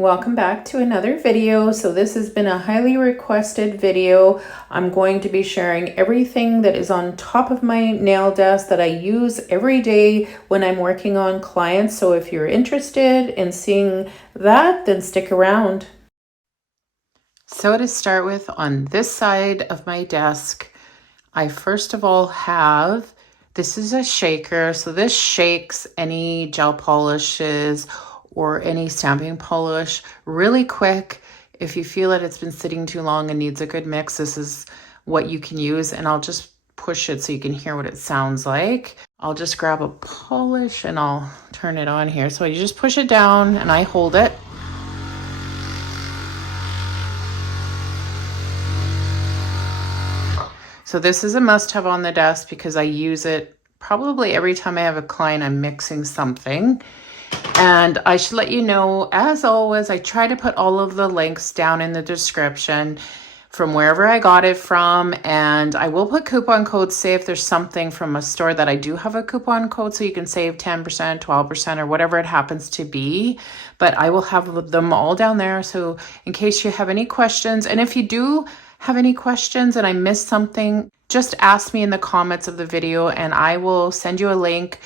Welcome back to another video. So this has been a highly requested video. I'm going to be sharing everything that is on top of my nail desk that I use every day when I'm working on clients. So if you're interested in seeing that, then stick around. So to start with, on this side of my desk, I first of all have, this is a shaker. So this shakes any gel polishes or any stamping polish really quick. If you feel that it's been sitting too long and needs a good mix, this is what you can use. And I'll just push it so you can hear what it sounds like. I'll just grab a polish and I'll turn it on here. So you just push it down and I hold it. So this is a must-have on the desk because I use it probably every time I have a client I'm mixing something. And I should let you know, as always, I try to put all of the links down in the description from wherever I got it from. And I will put coupon codes, say if there's something from a store that I do have a coupon code, so you can save 10%, 12%, or whatever it happens to be. But I will have them all down there. So in case you have any questions, and if you do have any questions and I missed something, just ask me in the comments of the video and I will send you a link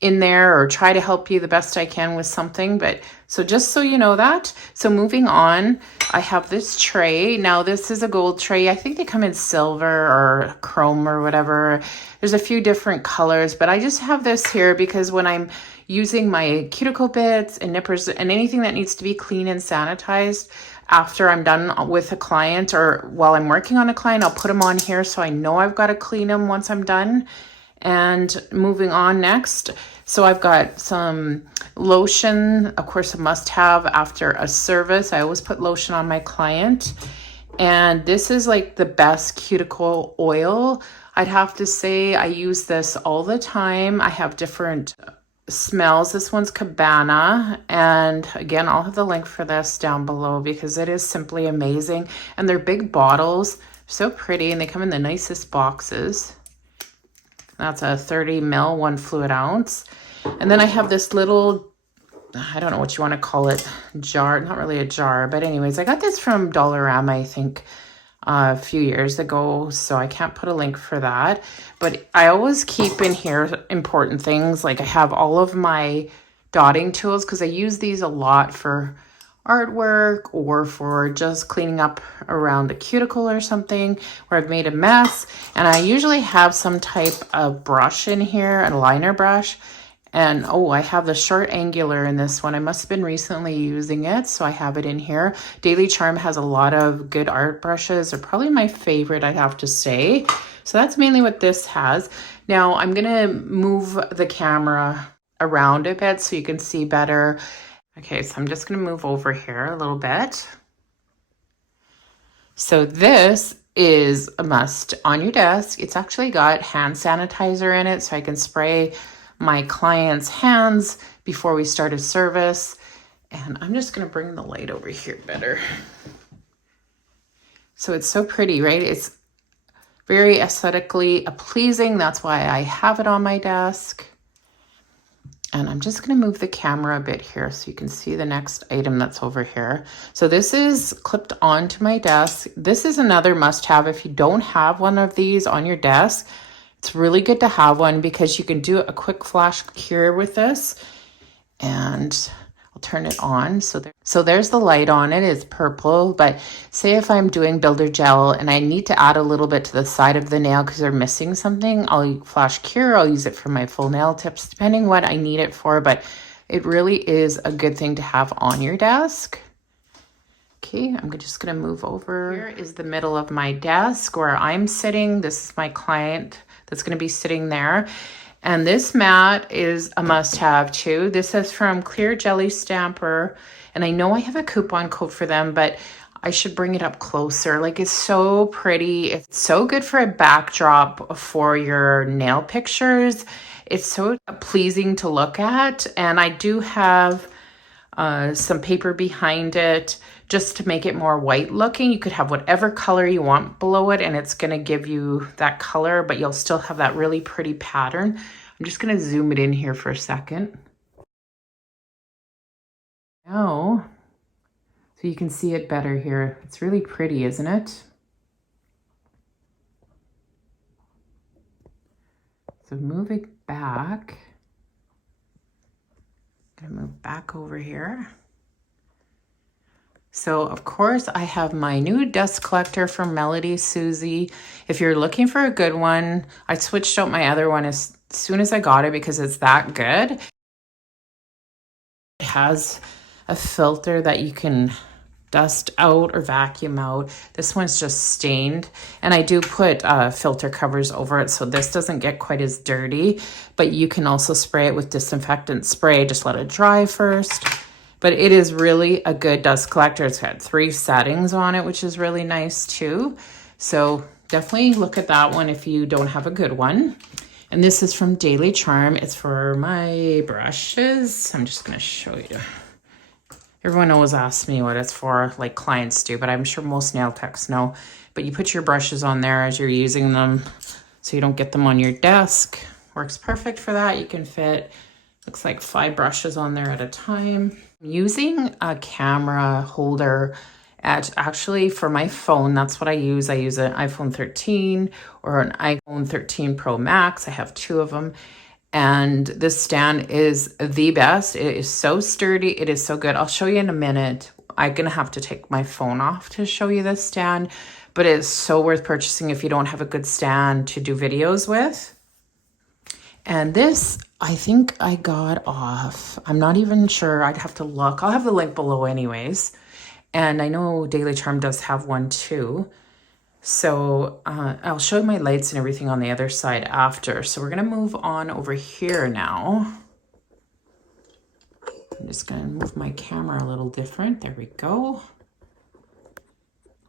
in there or try to help you the best I can with something. But so just so you know that. So moving on, I have this tray. Now this is a gold tray. I think they come in silver or chrome or whatever. There's a few different colors, but I just have this here because when I'm using my cuticle bits and nippers and anything that needs to be clean and sanitized after I'm done with a client or while I'm working on a client, I'll put them on here so I know I've got to clean them once I'm done. And moving on next, so I've got some lotion, of course a must-have after a service. I always put lotion on my client. And this is like the best cuticle oil. I'd have to say I use this all the time. I have different smells. This one's Cabana. And again, I'll have the link for this down below because it is simply amazing. And they're big bottles, so pretty, and they come in the nicest boxes. That's a 30 ml, 1 fluid ounce. And then I have this little, I don't know what you want to call it, jar, not really a jar, but anyways, I got this from Dollarama, I think, a few years ago, so I can't put a link for that. But I always keep in here important things, like I have all of my dotting tools because I use these a lot for artwork or for just cleaning up around a cuticle or something where I've made a mess. And I usually have some type of brush in here, a liner brush. And oh, I have the short angular in this one. I must have been recently using it, so I have it in here. Daily Charme has a lot of good art brushes. They're probably my favorite, I'd have to say. So that's mainly what this has. Now I'm gonna move the camera around a bit so you can see better. Okay, so I'm just going to move over here a little bit. So this is a must on your desk. It's actually got hand sanitizer in it, so I can spray my clients' hands before we start a service. And I'm just going to bring the light over here better. So it's so pretty, right? It's very aesthetically pleasing. That's why I have it on my desk. And I'm just going to move the camera a bit here so you can see the next item that's over here. So this is clipped onto my desk. This is another must-have. If you don't have one of these on your desk, it's really good to have one because you can do a quick flash cure with this. And I'll turn it on. So there's the light on it. It's purple. But say if I'm doing builder gel and I need to add a little bit to the side of the nail because they're missing something, I'll flash cure. I'll use it for my full nail tips, depending what I need it for. But it really is a good thing to have on your desk. Okay, I'm just going to move over. Here is the middle of my desk where I'm sitting. This is my client that's going to be sitting there. And this mat is a must-have too. This is from Clear Jelly Stamper. And I know I have a coupon code for them, but I should bring it up closer. Like, it's so pretty. It's so good for a backdrop for your nail pictures. It's so pleasing to look at. And I do have some paper behind it just to make it more white looking. You could have whatever color you want below it and it's gonna give you that color, but you'll still have that really pretty pattern. I'm just gonna zoom it in here for a second. Now, So you can see it better here. It's really pretty, isn't it? So moving back, I'm gonna move back over here. So of course I have my new dust collector from Melodysusie. If you're looking for a good one, I switched out my other one as soon as I got it because it's that good. It has a filter that you can dust out or vacuum out. This one's just stained, and I do put filter covers over it so this doesn't get quite as dirty, but you can also spray it with disinfectant spray. Just let it dry first. But it is really a good dust collector. It's got 3 settings on it, which is really nice too. So definitely look at that one if you don't have a good one. And this is from Daily Charme. It's for my brushes. I'm just gonna show you. Everyone always asks me what it's for, like clients do, but I'm sure most nail techs know. But you put your brushes on there as you're using them so you don't get them on your desk. Works perfect for that. You can fit, looks like 5 brushes on there at a time. I'm using a camera holder actually for my phone. That's what I use. I use an iPhone 13 or an iPhone 13 Pro Max. I have 2 of them. And this stand is the best. It is so sturdy. It is so good. I'll show you in a minute. I'm going to have to take my phone off to show you this stand, but it's so worth purchasing if you don't have a good stand to do videos with. And this, I think I got off. I'm not even sure. I'd have to look. I'll have the link below anyways. And I know Daily Charme does have one too. So I'll show you my lights and everything on the other side after. So we're going to move on over here now. I'm just going to move my camera a little different. There we go.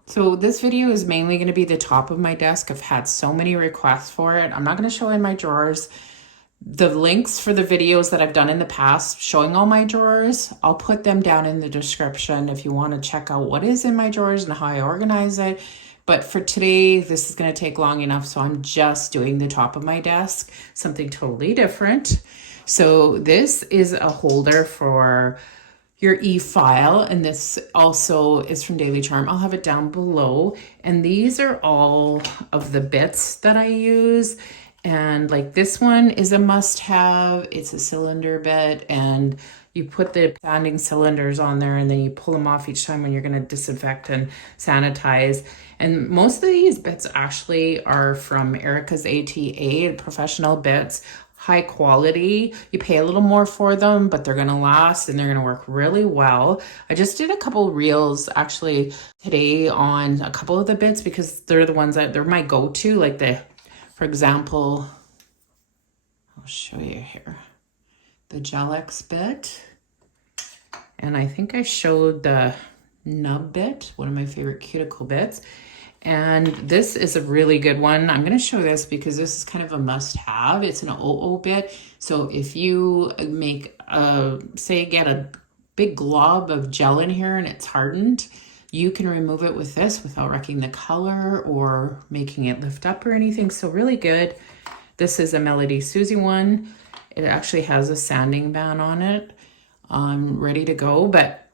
So this video is mainly going to be the top of my desk. I've had so many requests for it. I'm not going to show in my drawers. The links for the videos that I've done in the past showing all my drawers, I'll put them down in the description if you want to check out what is in my drawers and how I organize it. But for today, this is going to take long enough, so I'm just doing the top of my desk, something totally different. So this is a holder for your Efile, and this also is from Daily Charme. I'll have it down below. And these are all of the bits that I use. And like this one is a must-have. It's a cylinder bit, and you put the sanding cylinders on there and then you pull them off each time when you're going to disinfect and sanitize. And most of these bits actually are from Erica's ATA, professional bits, high quality. You pay a little more for them, but they're going to last and they're going to work really well. I just did a couple reels actually today on a couple of the bits because they're the ones that they're my go-to, like for example, I'll show you here, the Gel-X bit. And I think I showed the Nub bit, one of my favorite cuticle bits. And this is a really good one. I'm going to show this because this is kind of a must-have. It's an 00 bit. So if you make, say, get a big glob of gel in here and it's hardened, you can remove it with this without wrecking the color or making it lift up or anything. So really good. This is a Melodysusie one. It actually has a sanding band on it. Ready to go, but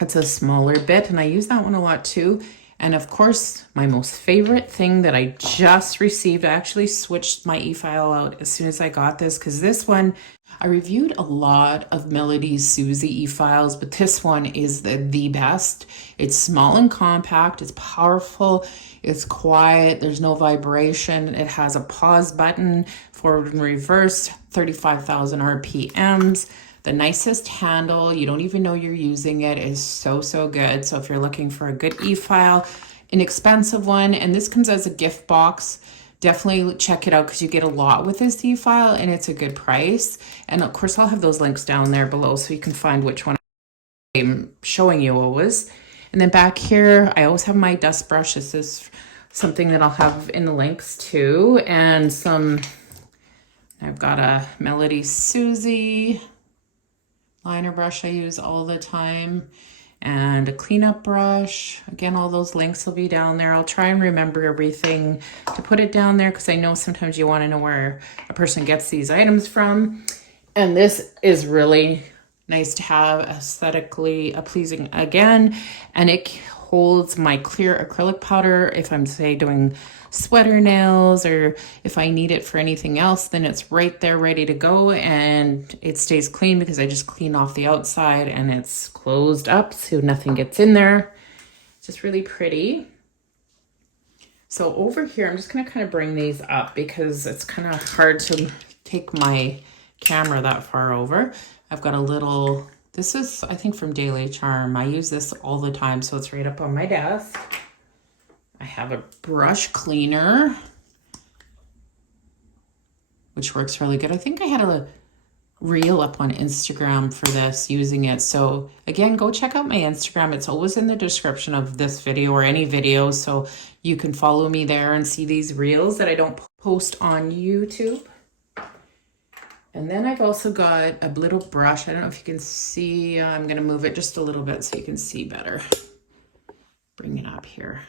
it's a smaller bit and I use that one a lot too. And of course, my most favorite thing that I just received, I actually switched my Efile out as soon as I got this because this one, I reviewed a lot of Melodysusie Efiles, but this one is the best. It's small and compact, it's powerful, it's quiet, there's no vibration, it has a pause button, forward and reverse, 35,000 RPMs. The nicest handle, you don't even know you're using it, is so good. So if you're looking for a good Efile, inexpensive one, and this comes as a gift box, definitely check it out because you get a lot with this Efile and it's a good price. And of course, I'll have those links down there below so you can find which one I'm showing you always. And then back here, I always have my dust brush. This is something that I'll have in the links too. And I've got a Melodysusie liner brush I use all the time, and a cleanup brush. Again, all those links will be down there. I'll try and remember everything to put it down there because I know sometimes you want to know where a person gets these items from. And this is really nice to have, aesthetically pleasing again. And it holds my clear acrylic powder if I'm, say, doing sweater nails, or if I need it for anything else, then it's right there ready to go, and it stays clean because I just clean off the outside and it's closed up so nothing gets in there. Just really pretty. So over here, I'm just gonna kind of bring these up because it's kind of hard to take my camera that far over. I've got a little, this is, I think, from Daily Charme. I use this all the time, so it's right up on my desk. I have a brush cleaner, which works really good. I think I had a reel up on Instagram for this, using it. So again, go check out my Instagram. It's always in the description of this video or any video, so you can follow me there and see these reels that I don't post on YouTube. And then I've also got a little brush. I don't know if you can see. I'm going to move it just a little bit so you can see better. Bring it up here.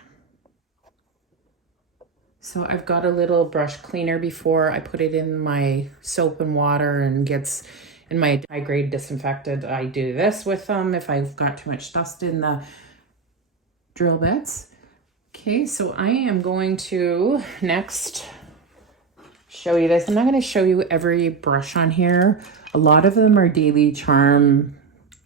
So I've got a little brush cleaner before I put it in my soap and water and gets in my high grade disinfectant. I do this with them if I've got too much dust in the drill bits. Okay, so I am going to next show you this. I'm not going to show you every brush on here. A lot of them are Daily Charme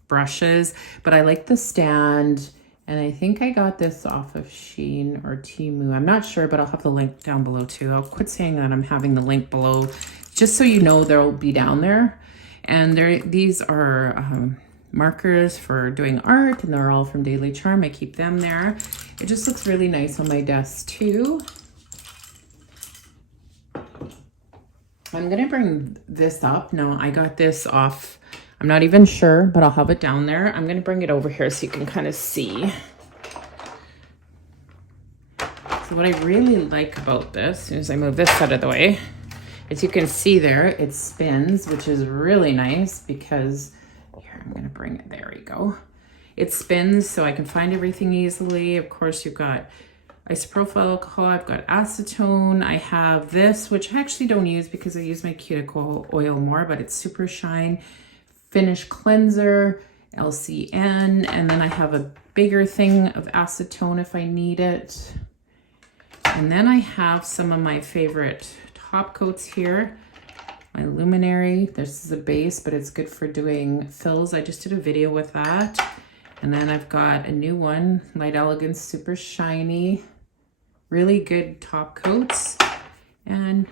brushes, but I like the stand. And I think I got this off of Shein or Temu. I'm not sure, but I'll have the link down below too. I'll quit saying that I'm having the link below, just so you know they'll be down there. And these are markers for doing art, and they're all from Daily Charme. I keep them there. It just looks really nice on my desk too. I'm gonna bring this up. Now, I got this off, I'm not even sure, but I'll have it down there. I'm gonna bring it over here so you can kind of see. So what I really like about this, as soon as I move this out of the way, as you can see there, it spins, which is really nice because, here, I'm gonna bring it, there we go. It spins so I can find everything easily. Of course, you've got isopropyl alcohol, I've got acetone, I have this, which I actually don't use because I use my cuticle oil more, but it's super shine. Finish cleanser, LCN, and then I have a bigger thing of acetone if I need it. And then I have some of my favorite top coats here. My Luminary, this is a base, but it's good for doing fills. I just did a video with that. And then I've got a new one, Light Elegance, super shiny, really good top coats. And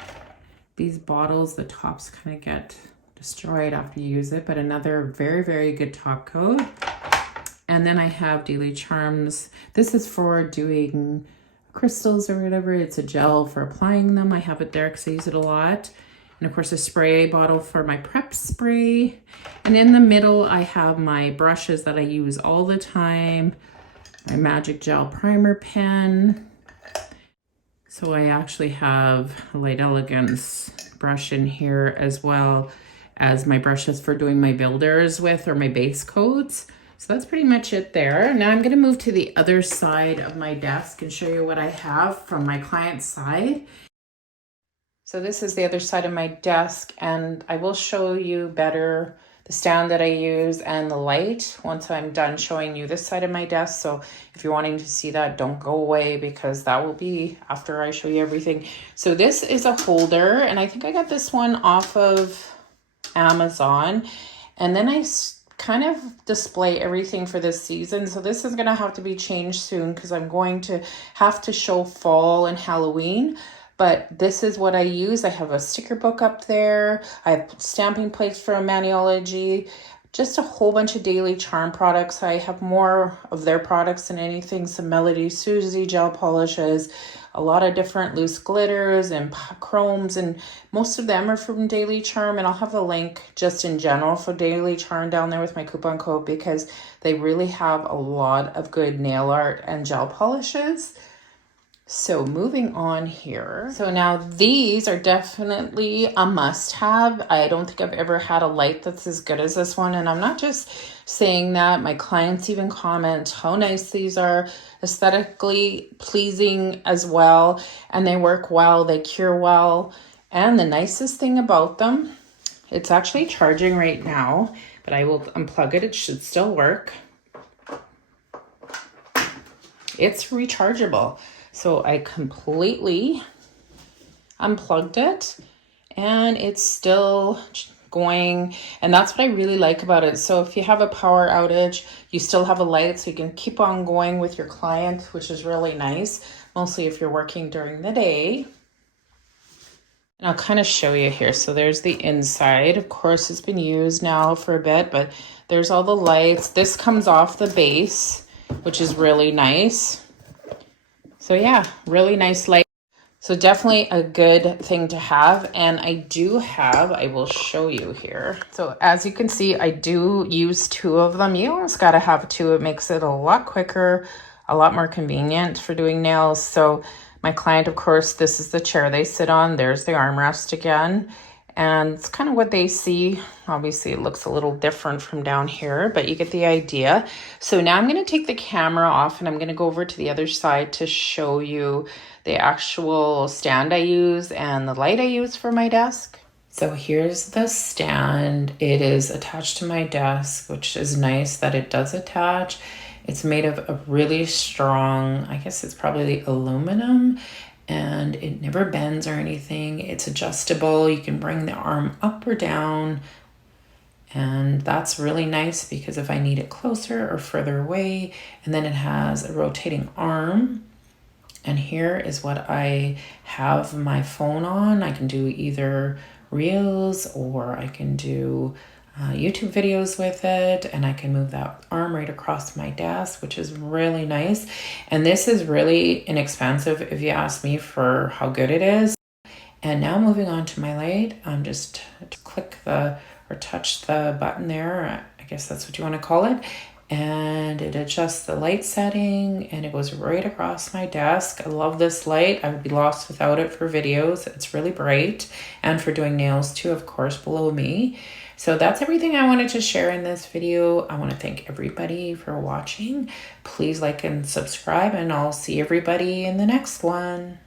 these bottles, the tops kind of get destroyed after you use it, but another very, very good top coat. And then I have Daily Charms. This is for doing crystals or whatever. It's a gel for applying them. I have it there because I use it a lot. And of course, a spray bottle for my prep spray. And in the middle, I have my brushes that I use all the time. My Magic Gel Primer pen. So I actually have a Light Elegance brush in here, as well as my brushes for doing my builders with, or my base coats. So that's pretty much it there. Now I'm gonna move to the other side of my desk and show you what I have from my client's side. So this is the other side of my desk, and I will show you better the stand that I use and the light once I'm done showing you this side of my desk. So if you're wanting to see that, don't go away, because that will be after I show you everything. So this is a holder, and I think I got this one off of Amazon, and then I kind of display everything for this season. So this is going to have to be changed soon because I'm going to have to show fall and Halloween. But this is what I use. I have a sticker book up there. I have stamping plates for a Maniology. Just a whole bunch of Daily Charme products. I have more of their products than anything. Some Melodysusie gel polishes, a lot of different loose glitters and chromes, and most of them are from Daily Charme. And I'll have a link just in general for Daily Charme down there with my coupon code, because they really have a lot of good nail art and gel polishes. So moving on here. So now these are definitely a must-have. I don't think I've ever had a light that's as good as this one. And I'm not just saying that. My clients even comment how nice these are, aesthetically pleasing as well. And they work well, they cure well. And the nicest thing about them, it's actually charging right now. but I will unplug it. It should still work. It's rechargeable. So I completely unplugged it and it's still going, and that's what I really like about it. So if you have a power outage, you still have a light, so you can keep on going with your client, which is really nice, mostly if you're working during the day. And I'll kind of show you here. So there's the inside. Of course, it's been used now for a bit, but there's all the lights. This comes off the base, which is really nice. So yeah, really nice light. So definitely a good thing to have. And I will show you here. So as you can see, I do use 2 of them. You always got to have 2. It makes it a lot quicker, a lot more convenient for doing nails. So my client, of course, this is the chair they sit on. There's the armrest again. And it's kind of what they see. Obviously, it looks a little different from down here, but you get the idea. So now I'm going to take the camera off and I'm going to go over to the other side to show you the actual stand I use and the light I use for my desk. So here's the stand. It is attached to my desk, which is nice that it does attach. It's made of a really strong, I guess it's probably aluminum, and it never bends or anything. It's adjustable. You can bring the arm up or down, and that's really nice because if I need it closer or further away. And then it has a rotating arm, and here is what I have my phone on. I can do either reels or I can do YouTube videos with it, and I can move that arm right across my desk, which is really nice. And this is really inexpensive if you ask me for how good it is. And now moving on to my light, I'm just to click the or touch the button there. I guess that's what you want to call it. And it adjusts the light setting and it goes right across my desk. I love this light. I would be lost without it for videos. It's really bright, and for doing nails too, of course, below me. So that's everything I wanted to share in this video. I want to thank everybody for watching. Please like and subscribe, and I'll see everybody in the next one.